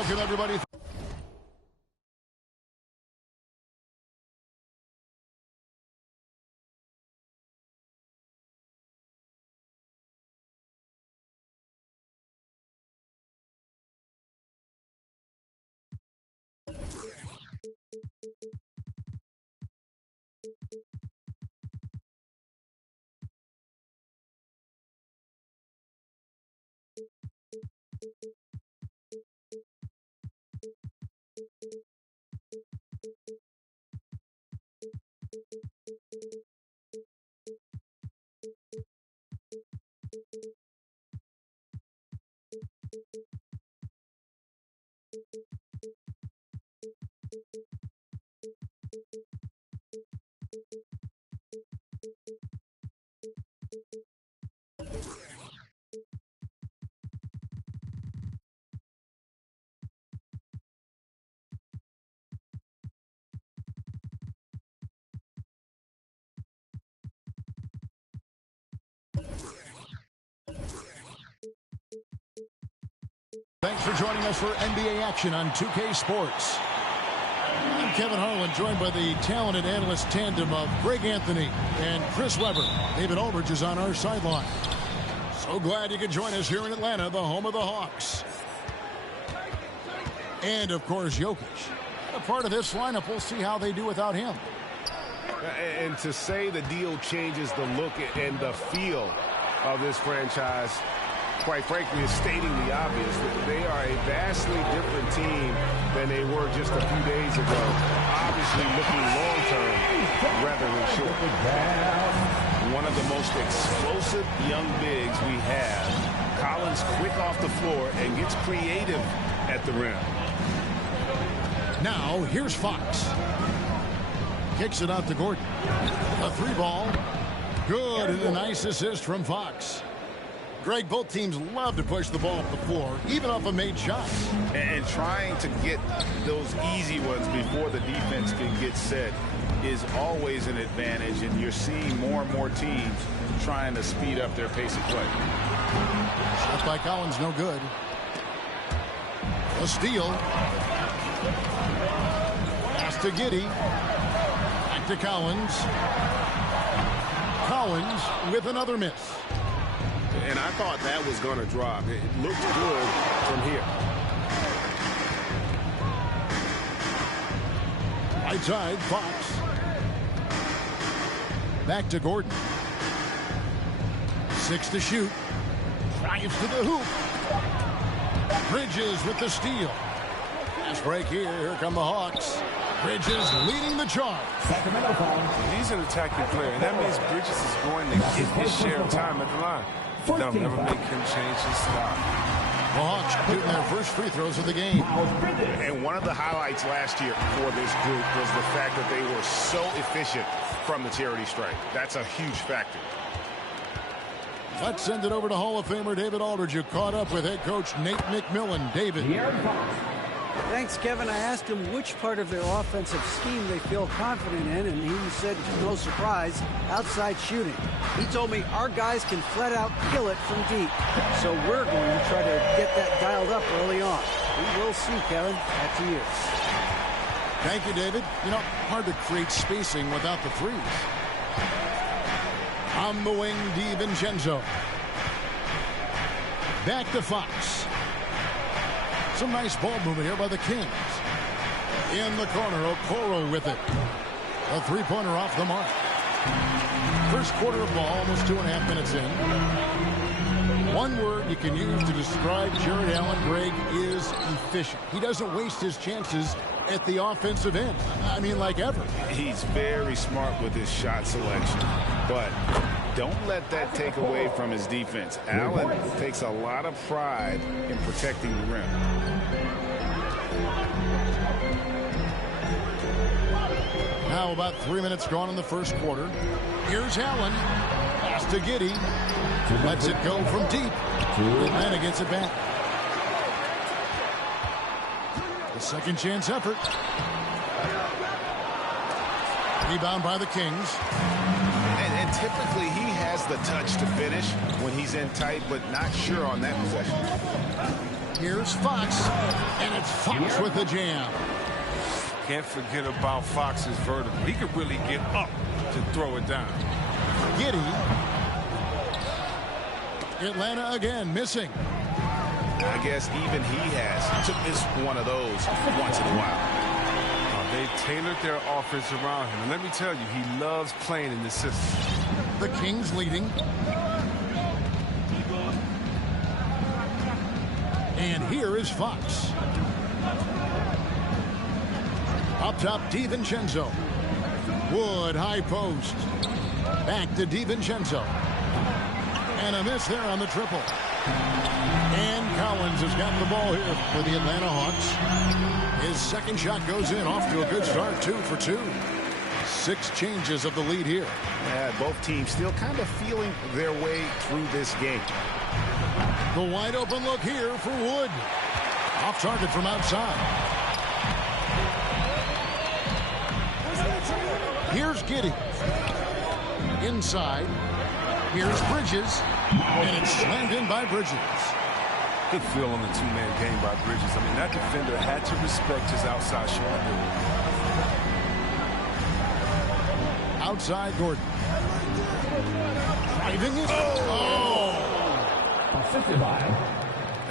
Welcome, everybody. Thanks for joining us for NBA action on 2K Sports. I'm Kevin Harlan, joined by the talented analyst tandem of Greg Anthony and Chris Webber. David Aldridge is on our sideline. So glad you could join us here in Atlanta, the home of the Hawks. And, of course, Jokic. A part of this lineup, we'll see how they do without him. And to say the deal changes the look and the feel of this franchise, quite frankly, is stating the obvious. They are a vastly different team than they were just a few days ago. Obviously looking long-term rather than short. One of the most explosive young bigs we have. Collins quick off the floor and gets creative at the rim. Now, here's Fox. Kicks it out to Gordon. A three ball. Good, and a nice assist from Fox. Greg, both teams love to push the ball up the floor, even off of made shots. And trying to get those easy ones before the defense can get set is always an advantage, and you're seeing more and more teams trying to speed up their pace of play. Shot by Collins, no good. A steal. Pass to Giddey. Back to Collins. Collins with another miss. And I thought that was going to drop. It looked good from here. Right side, Fox. Back to Gordon. 6 to shoot. Drives to the hoop. Bridges with the steal. Fast break here. Here come the Hawks. Bridges leading the charge. Sacramento foul. He's an attacking player. That means Bridges is going to get his share of time at the line. They'll never make him change his style. The Hawks shooting their first free throws of the game. And one of the highlights last year for this group was the fact that they were so efficient from the charity stripe. That's a huge factor. Let's send it over to Hall of Famer David Aldridge, who caught up with head coach Nate McMillan. David. Thanks, Kevin. I asked him which part of their offensive scheme they feel confident in, and he said, no surprise, outside shooting. He told me our guys can flat out kill it from deep. So we're going to try to get that dialed up early on. We will see, Kevin. Back to you. Thank you, David. You know, hard to create spacing without the threes. On the wing, DiVincenzo. Back to Fox. Some nice ball movement here by the Kings. In the corner, Okoro with it. A three-pointer off the mark. First quarter of ball, almost 2.5 minutes in. One word you can use to describe Jared Allen, Greg, is efficient. He doesn't waste his chances at the offensive end. I mean, like ever. He's very smart with his shot selection, but don't let that take away from his defense. Allen takes a lot of pride in protecting the rim. Now about 3 minutes gone in the first quarter. Here's Allen. Pass to Giddey. Lets it go from deep. Atlanta gets it back. The second chance effort. Rebound by the Kings. And typically he has the touch to finish when he's in tight, but not sure on that possession. Here's Fox, and it's Fox with the jam. Can't forget about Fox's vertical. He could really get up to throw it down. Giddy. Atlanta again missing. I guess even he has to miss one of those once in a while. They tailored their offense around him. And let me tell you, he loves playing in this system. The Kings leading. And here is Fox. Up top, DiVincenzo. Wood, high post. Back to DiVincenzo. And a miss there on the triple. And Collins has got the ball here for the Atlanta Hawks. His second shot goes in, off to a good start, 2 for 2. 6 changes of the lead here. Yeah, both teams still kind of feeling their way through this game. The wide open look here for Wood. Off target from outside. Here's Giddy. Inside. Here's Bridges. And it's slammed in by Bridges. Good feel on the two-man game by Bridges. I mean, that defender had to respect his outside shot. Outside Gordon. Driving it.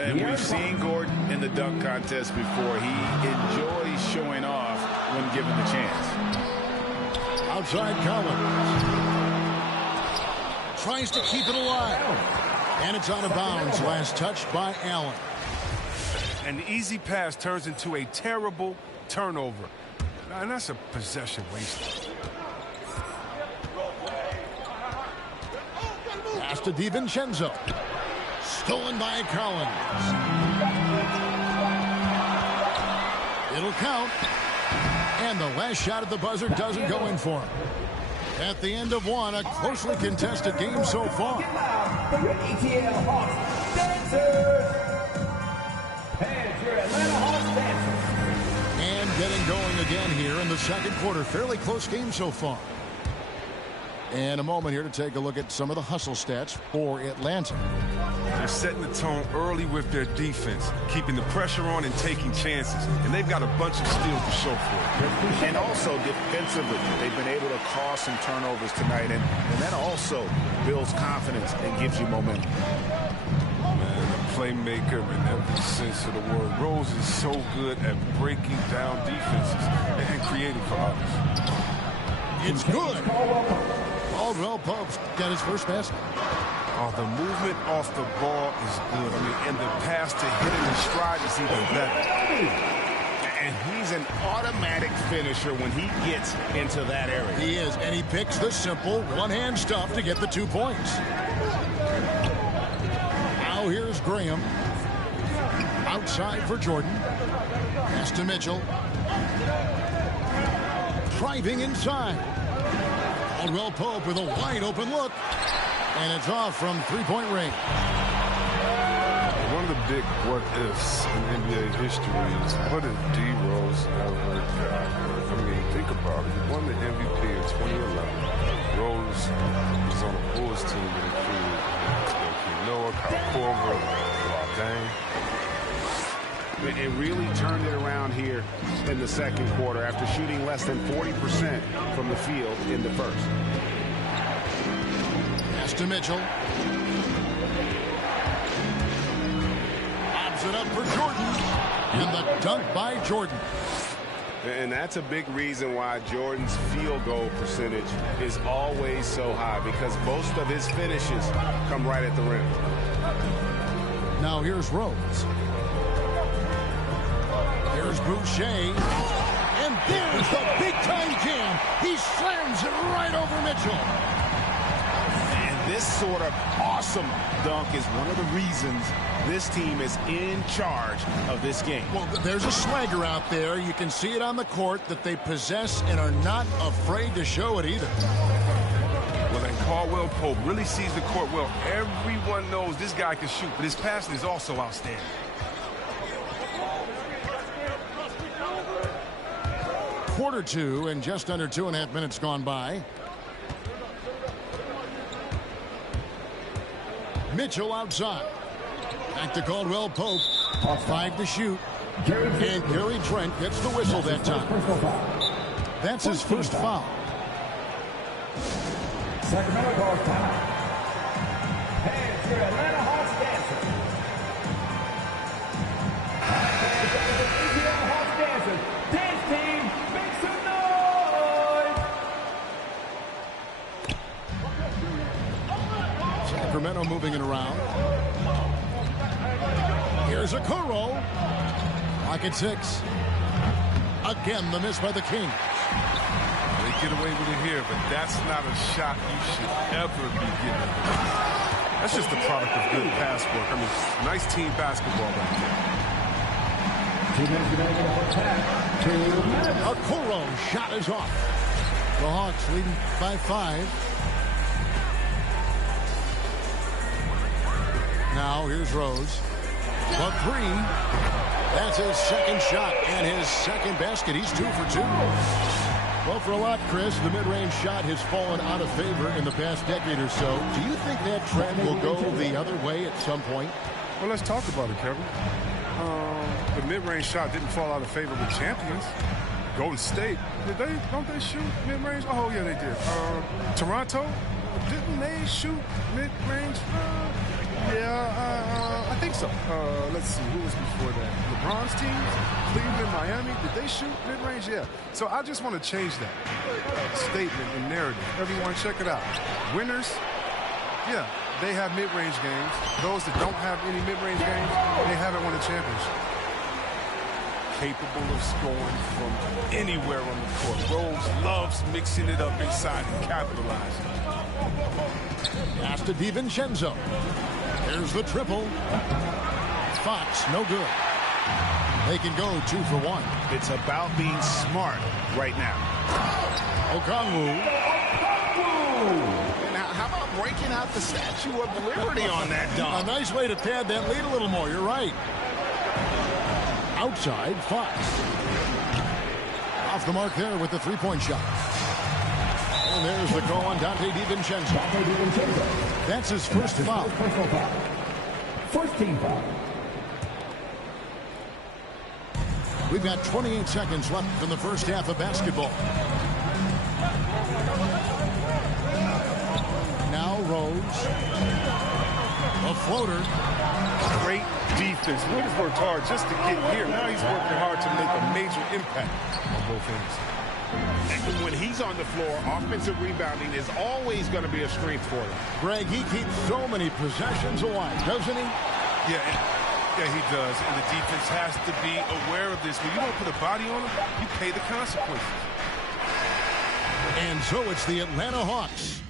And we've seen Gordon in the dunk contest before. He enjoys showing off when given the chance. Outside Collins. Tries to keep it alive. And it's out of bounds. Last touch by Allen. An easy pass turns into a terrible turnover. And that's a possession waste. Pass to DiVincenzo. Stolen by Collins. It'll count. And the last shot at the buzzer doesn't go in for him. At the end of one, a closely contested game so far. For your ATL Hawks dancers. And your Atlanta Hawks dancers. And getting going again here in the second quarter. Fairly close game so far. And a moment here to take a look at some of the hustle stats for Atlanta. They're setting the tone early with their defense, keeping the pressure on and taking chances. And they've got a bunch of steals to show for it. And also defensively, they've been able to cause some turnovers tonight. And that also builds confidence and gives you momentum. Man, a playmaker in every sense of the word. Rose is so good at breaking down defenses and creating for others. It's good. Caldwell Pope's got his first basket. Oh, the movement off the ball is good. I mean, and the pass to hit in his stride is even better. And he's an automatic finisher when he gets into that area. He is, and he picks the simple one-hand stuff to get the 2 points. Now here's Graham. Outside for Jordan. Pass to Mitchell. Driving inside. Caldwell Pope with a wide open look. And it's off from three-point range. One of the big what-ifs in NBA history is what if D. Rose ever got hurt? I mean, think about it. He won the MVP in 2011. Rose was on a Bulls team that included Noah, Kyle Korver, Dang. It really turned it around here in the second quarter after shooting less than 40% from the field in the first. Pass to Mitchell. Lobs it up for Jordan. And the dunk by Jordan. And that's a big reason why Jordan's field goal percentage is always so high, because most of his finishes come right at the rim. Now here's Rose. Here's Boucher. And there's the big-time jam. He slams it right over Mitchell. And this sort of awesome dunk is one of the reasons this team is in charge of this game. Well, there's a swagger out there. You can see it on the court that they possess and are not afraid to show it either. Well, and Caldwell Pope really sees the court well. Everyone knows this guy can shoot, but his passing is also outstanding. Quarter two, and just under 2.5 minutes gone by. Mitchell outside. Back to Caldwell Pope. 5 to shoot. And Gary Trent gets the whistle that time. That's his first foul. Sacramento calls time. Hands your Atlanta Hawks dancers. ATL Hawks dancers. Dance team, make some noise! Sacramento moving it around. Here's a Okoro. Lock at 6. Again, the miss by the Kings. They get away with it here, but that's not a shot you should ever be giving. That's just a product of good pass work. I mean, nice team basketball right there. Okoro shot is off. The Hawks leading by 5. Now here's Rose. The 3. That's his second shot and his second basket. He's 2 for 2. Well, for a lot, Chris, the mid-range shot has fallen out of favor in the past decade or so. Do you think that trend will go the other way at some point? Well, let's talk about it, Kevin. The mid-range shot didn't fall out of favor with champions. Golden State, don't they shoot mid-range? Oh, yeah, they did. Toronto, didn't they shoot mid-range? I think so. Let's see, who was before that? LeBron's teams, Cleveland, Miami, did they shoot mid-range? Yeah. So I just want to change that statement and narrative. Everyone, check it out. Winners, yeah, they have mid-range games. Those that don't have any mid-range games, they haven't won a championship. Capable of scoring from anywhere on the court. Rose loves mixing it up inside and capitalizing. Pass to DiVincenzo. There's the triple. Fox, no good. They can go 2 for 1. It's about being smart right now. Okongwu. And how about breaking out the Statue of Liberty on that dunk? A nice way to pad that lead a little more. You're right. Outside, Fox. Off the mark there with the three-point shot. And there's the call on Dante DiVincenzo. That's his first foul. First team foul. We've got 28 seconds left in the first half of basketball. Now Rose. A floater. Great defense. Wood has worked hard just to get here. Now he's working hard to make a major impact on both ends. And when he's on the floor, offensive rebounding is always going to be a strength for him. Greg, he keeps so many possessions alive, doesn't he? Yeah, he does. And the defense has to be aware of this. When you don't put a body on him, you pay the consequences. And so it's the Atlanta Hawks.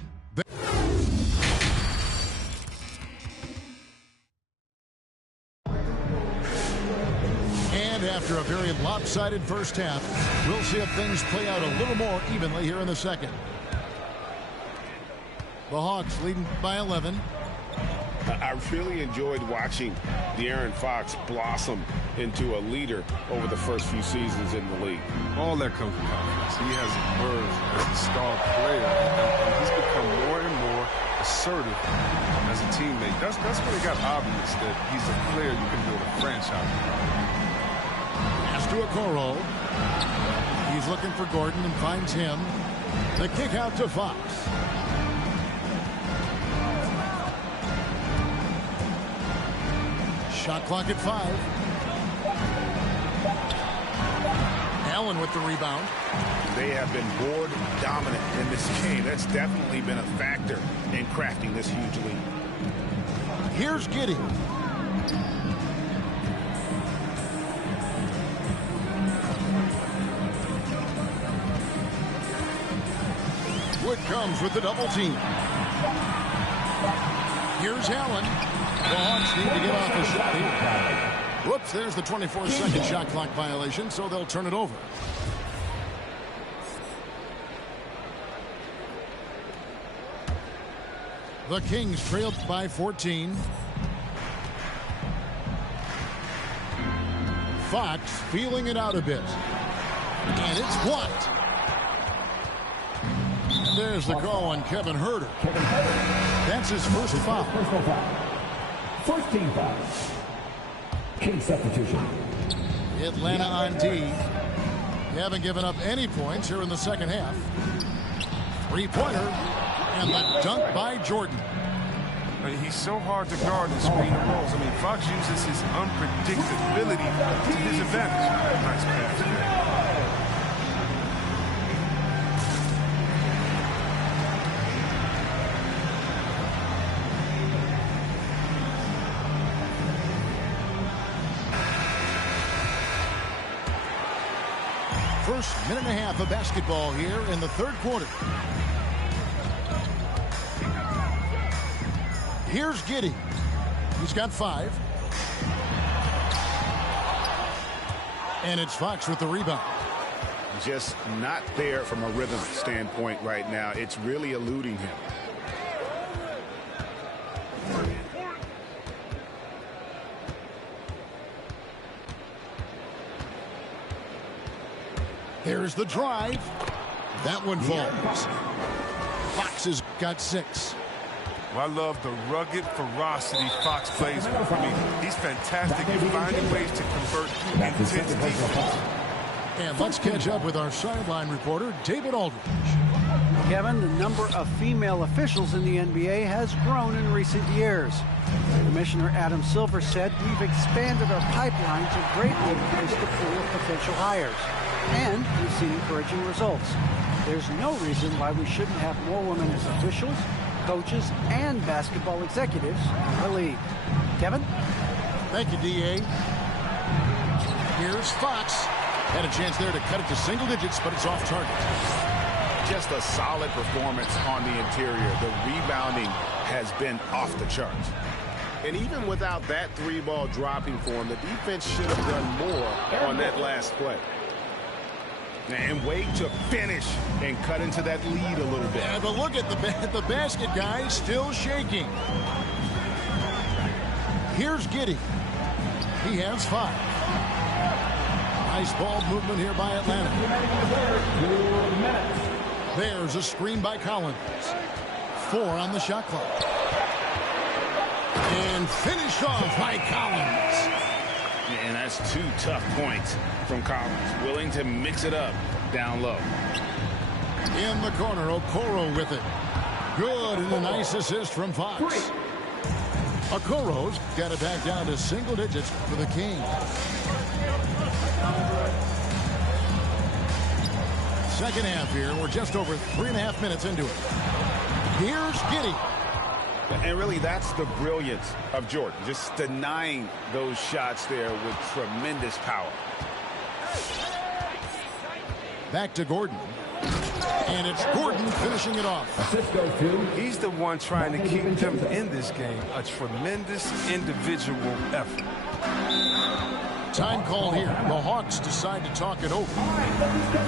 And after a very lopsided first half, we'll see if things play out a little more evenly here in the second. The Hawks leading by 11. I really enjoyed watching De'Aaron Fox blossom into a leader over the first few seasons in the league. All that comes with confidence. He has emerged as a star player, and he's become more and more assertive as a teammate. That's when it got obvious that he's a player you can build a franchise with. Pass to Okoro. He's looking for Gordon and finds him. The kick out to Fox. Shot clock at 5. Allen with the rebound. They have been board dominant in this game. That's definitely been a factor in crafting this huge lead. Here's Giddey. Wood comes with the double team. Here's Allen. The Hawks need to get off a shot here. Whoops, there's the 24-second shot clock violation, so they'll turn it over. The Kings trailed by 14. Fox feeling it out a bit. And it's blocked. And there's the call on Kevin Huerter. That's his first foul. First team foul. King substitution. Atlanta on D. They haven't given up any points here in the second half. Three-pointer, and the dunk by Jordan. He's so hard to guard and screen the rolls. I mean, Fox uses his unpredictability to his advantage. Nice pass. First minute and a half of basketball here in the third quarter. Here's Giddey. He's got 5. And it's Fox with the rebound. Just not there from a rhythm standpoint right now. It's really eluding him. Here's the drive. That one falls. Fox has got 6. Well, I love the rugged ferocity Fox plays with. I mean, he's fantastic at finding ways to convert intense defense. And let's catch up with our sideline reporter, David Aldridge. Kevin, the number of female officials in the NBA has grown in recent years. Commissioner Adam Silver said, "We've expanded our pipeline to greatly increase the pool of potential hires. And we've seen encouraging results. There's no reason why we shouldn't have more women as officials, coaches, and basketball executives in the league." Kevin? Thank you, D.A. Here's Fox. Had a chance there to cut it to single digits, but it's off target. Just a solid performance on the interior. The rebounding has been off the charts. And even without that 3-ball dropping for him, the defense should have done more on that last play. And wait to finish and cut into that lead a little bit. Yeah, but look at the basket guy still shaking. Here's Giddey. He has 5. Nice ball movement here by Atlanta. There's a screen by Collins. 4 on the shot clock. And finished off by Collins. And that's 2 tough points from Collins. Willing to mix it up down low. In the corner, Okoro with it. Good, and a nice assist from Fox. Okoro's got it back down to single digits for the Kings. Second half here. We're just over 3.5 minutes into it. Here's Giddey. And really, that's the brilliance of Jordan. Just denying those shots there with tremendous power. Back to Gordon. And it's Gordon finishing it off. He's the one trying to keep them in this game. A tremendous individual effort. Time call here. The Hawks decide to talk it over.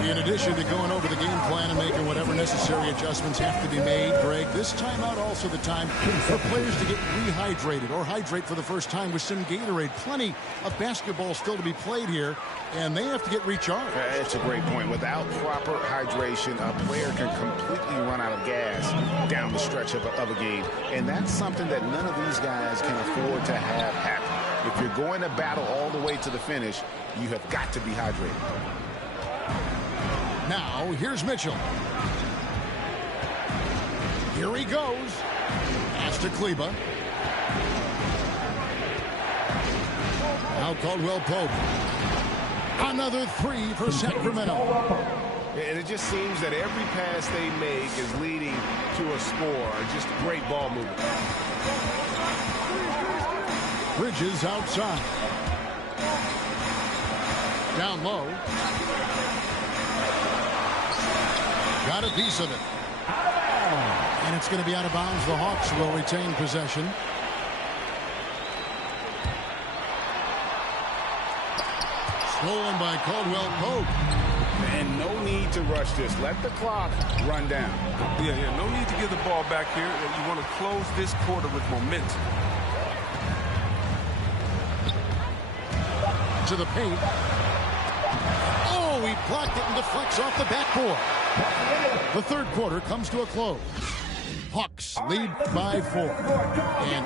In addition to going over the game plan and making whatever necessary adjustments have to be made, Greg, this timeout also the time for players to get rehydrated or hydrate for the first time with some Gatorade. Plenty of basketball still to be played here, and they have to get recharged. That's a great point. Without proper hydration, a player can completely run out of gas down the stretch of a game, and that's something that none of these guys can afford to have happen. If you're going to battle all the way to the finish, you have got to be hydrated. Now, here's Mitchell. Here he goes. Pass to Kleba. Now Caldwell Pope. Another 3 for Sacramento. And it just seems that every pass they make is leading to a score. Just great ball movement. Bridges outside. Down low. Got a piece of it. And it's going to be out of bounds. The Hawks will retain possession. Stolen by Caldwell Pope. And no need to rush this. Let the clock run down. Yeah, no need to give the ball back here. You want to close this quarter with momentum. To the paint. Oh, he blocked it and deflects off the backboard. The third quarter comes to a close. Hawks lead by 4. And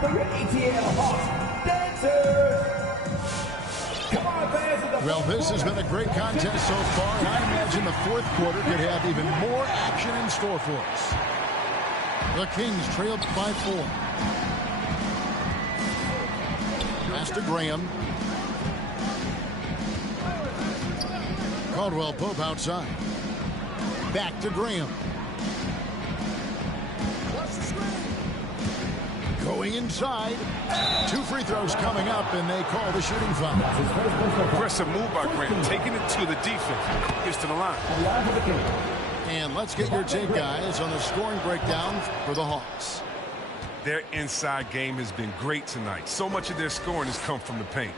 for your ATL Hawks dancers. Well, this has been a great contest so far, and I imagine the fourth quarter could have even more action in store for us. The Kings trailed by 4. Pass to Graham. Caldwell Pope outside. Back to Graham. Going inside. 2 free throws coming up, and they call the shooting foul. Aggressive move by Graham, taking it to the defense. Gets to the line. And let's get your take, guys, on the scoring breakdown for the Hawks. Their inside game has been great tonight. So much of their scoring has come from the paint.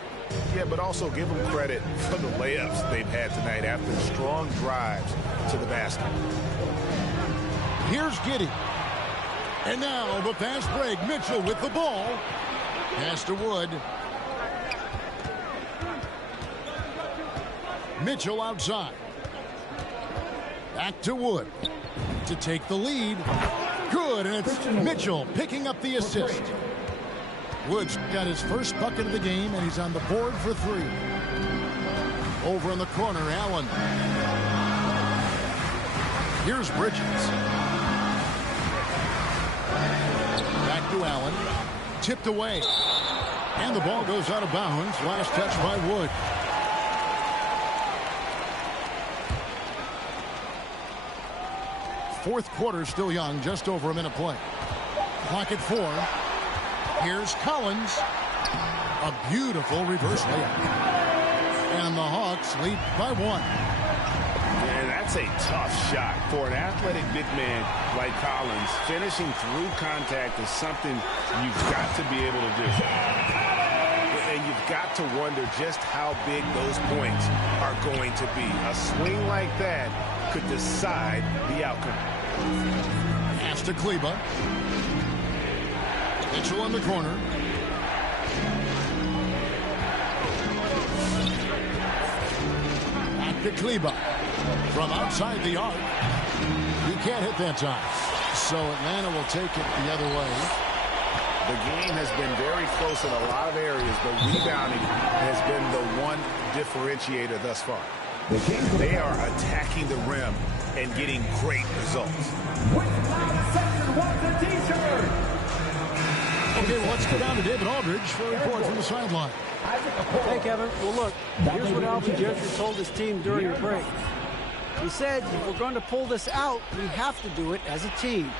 Yeah, but also give them credit for the layups they've had tonight after strong drives to the basket. Here's Giddey. And now the fast break. Mitchell with the ball. Pass to Wood. Mitchell outside. Back to Wood to take the lead. Good, and it's Mitchell picking up the assist. Wood's got his first bucket of the game, and he's on the board for 3. Over in the corner, Allen. Here's Bridges. Back to Allen. Tipped away. And the ball goes out of bounds. Last touch by Wood. Fourth quarter still young, just over a minute play. Clock at 4. Here's Collins. A beautiful reverse layup. And the Hawks lead by 1. And that's a tough shot for an athletic big man like Collins. Finishing through contact is something you've got to be able to do. And you've got to wonder just how big those points are going to be. A swing like that could decide the outcome. Pass to Kleba. Mitchell in the corner. Back to Kleba. From outside the arc. He can't hit that time. So Atlanta will take it the other way. The game has been very close in a lot of areas, but rebounding has been the one differentiator thus far. They are attacking the rim and getting great results. Okay, well, let's go down to David Aldridge for a report from the sideline. Hey, Kevin. Well, look, here's what Alvin Gentry told his team during the break. He said, if we're going to pull this out, we have to do it as a team.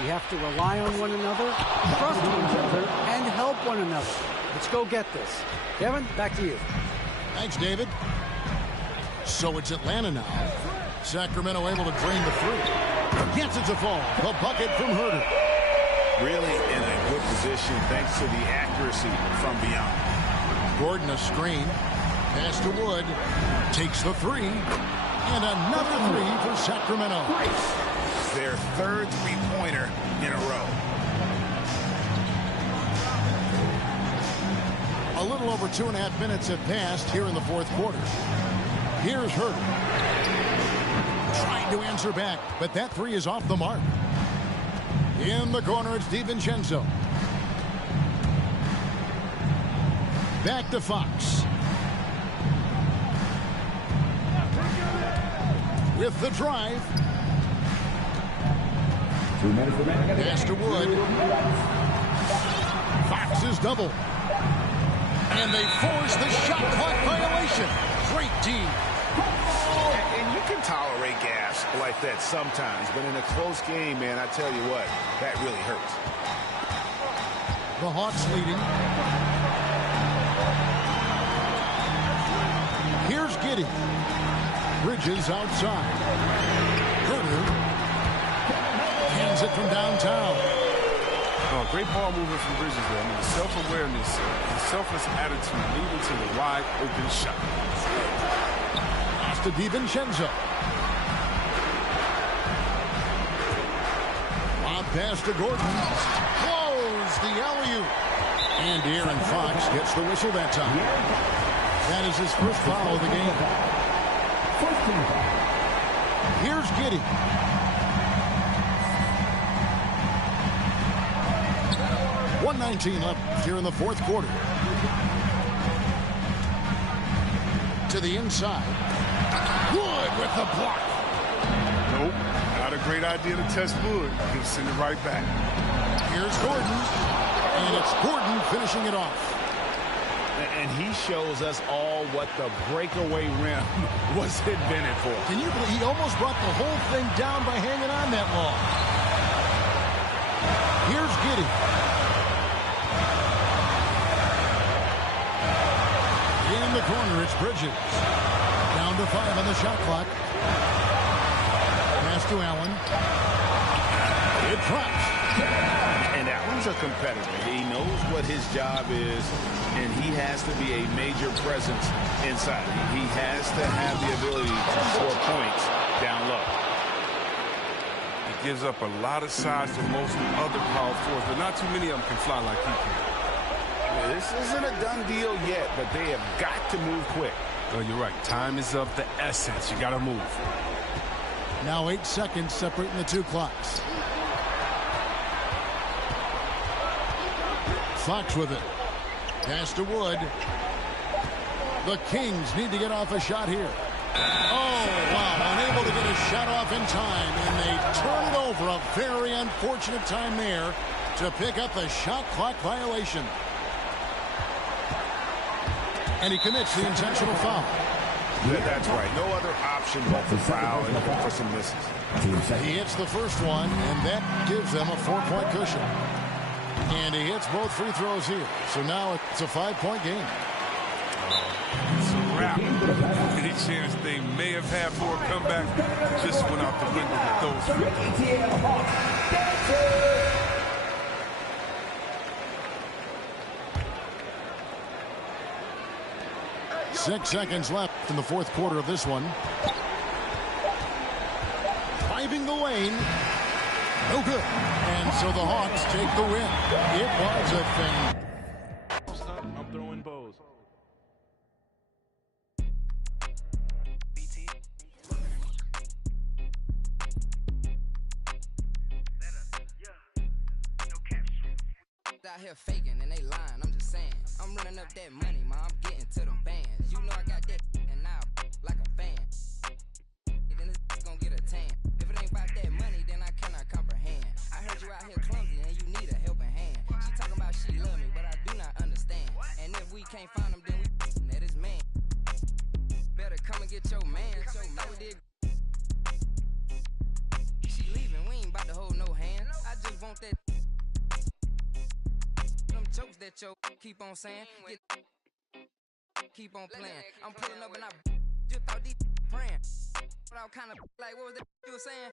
We have to rely on one another, trust one another, and help one another. Let's go get this. Kevin, back to you. Thanks, David. So it's Atlanta now. Sacramento able to drain the 3. Yes, it's a fall. The bucket from Herter. Really in a good position thanks to the accuracy from beyond. Gordon a screen. Pass to Wood. Takes the 3. And another 3 for Sacramento. Their third three-pointer in a row. A little over 2.5 minutes have passed here in the fourth quarter. Here's Herter. Trying to answer back, but that 3 is off the mark. In the corner, it's DiVincenzo. Back to Fox. With the drive. Pass to Wood. Fox is double. And they force the shot clock violation. Great D. And you can tolerate gas like that sometimes, but in a close game, man, I tell you what, that really hurts. The Hawks leading. Here's Giddey. Bridges outside. Herter hands it from downtown. Oh, great ball movement from Bridges there. I mean, the self-awareness, the selfless attitude leading to the wide open shot. Pass to DiVincenzo. Lob pass to Gordon. Close the alley-oop. And Aaron Fox gets the whistle that time. That is his first foul of the game. Here's Giddey. .119 left here in the fourth quarter. To the inside. Wood with the block. Nope, not a great idea to test Wood. He'll send it right back. Here's Gordon. And it's Gordon finishing it off. And he shows us all what the breakaway rim was invented for. Can you believe he almost brought the whole thing down by hanging on that long? Here's Giddey. In the corner, it's Bridges. Down to 5 on the shot clock. Pass to Allen. It drops. And Allen's a competitor. He knows what his job is, and he has to be a major presence inside. He has to have the ability to score points down low. He gives up a lot of size to most other power forwards, but not too many of them can fly like he can. This isn't a done deal yet, but they have got to move quick. Oh, you're right. Time is of the essence. You got to move. Now 8 seconds separating the two clocks. Fox with it. Pass to Wood. The Kings need to get off a shot here. Oh, wow. Unable to get a shot off in time, and they turn it over. A very unfortunate time there to pick up the shot clock violation. And he commits the intentional foul. That's right. No other option but to foul and look for some misses. He hits the first one, and that gives them a 4-point cushion. And he hits both free throws here. So now it's a 5-point game. It's a wrap. Any chance they may have had for a comeback just went out the window with those free throws. 6 seconds left in the fourth quarter of this one. Driving the lane. No good. And so the Hawks take the win. It was a thing. I'm throwing bows. Out here faking and they lying, I'm just saying. I'm running up that money, ma, I'm getting to them bands. You know I got that and now like a fan. Then this gonna get a tan. If it ain't about that money, then I cannot comprehend. I heard you out here clumsy and you need a helping hand. She talking about she love me, but I do not understand. And if we can't find him, then we let his man. Better come and get your man. She leaving, we ain't about to hold no hand. I just want that jokes that yo keep on saying, keep on playing. I'm pulling up and I just thought these praying. But I was kind of like, what was that you were saying?